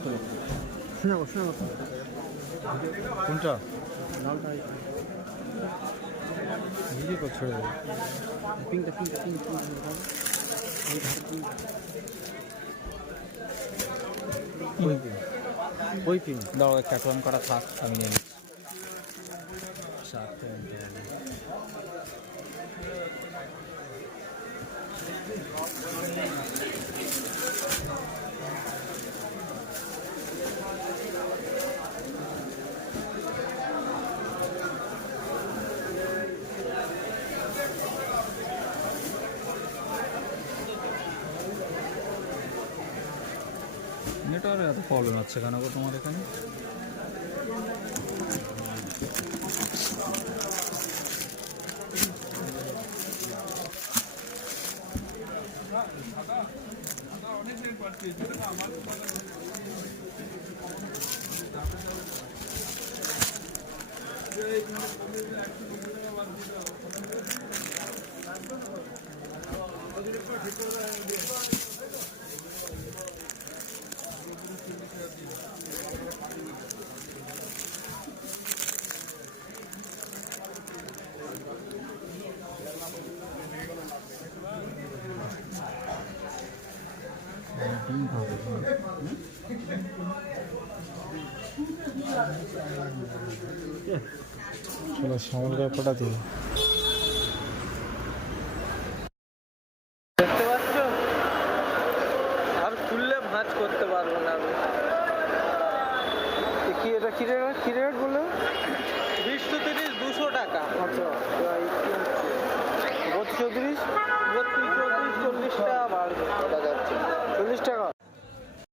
কত শোনা শোনা কত কোনটা লালটা ভিডিও কর ছেড়ে দেবো পিঙ্কটা পিঙ্ক পিঙ্ক ওই পিঙ্ক দাঁড়াও একটা ক্যাটওয়ান করা থাক আমি নিয়ে আনতে নেটওয়ার্কের এত প্রবলেম হচ্ছে কেন গো তোমার এখানে? চলো সামল ব্যাপারটা দিয়ে দেখতে পাচ্ছ? আর খুললে ভাঁজ করতে পারব না কি এটা কি রেট কি রেট বললে? 십자가.